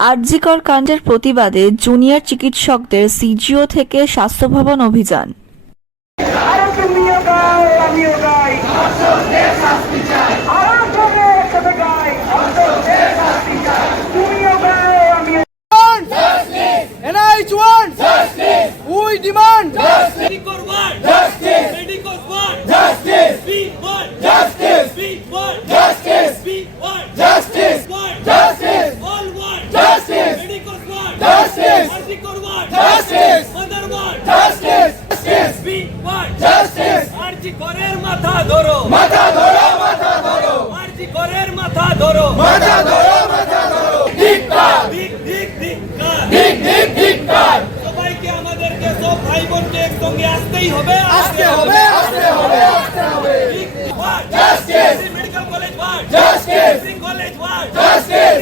আরজিকর কাণ্ডের প্রতিবাদে জুনিয়র চিকিৎসকদের সিজিও থেকে স্বাস্থ্য ভবন অভিযান আরও Justice. Article word. Justice. Mother. Justice. Justice. Speak word. Justice. আরজি করের মাথা ধরো মাথা ধরো মাথা ধরো আরজি করের মাথা ধরো মাথা ধরো মাথা ধরো ধিক্কার ধিক ধিক ধিক্কার ধিক ধিক ধিক্কার সবাইকে আমাদেরকে সব ভাই বোনকে একসঙ্গে আসতেই হবে আসতে হবে আসতে হবে আসতে হবে justice medical college ward justice college ward justice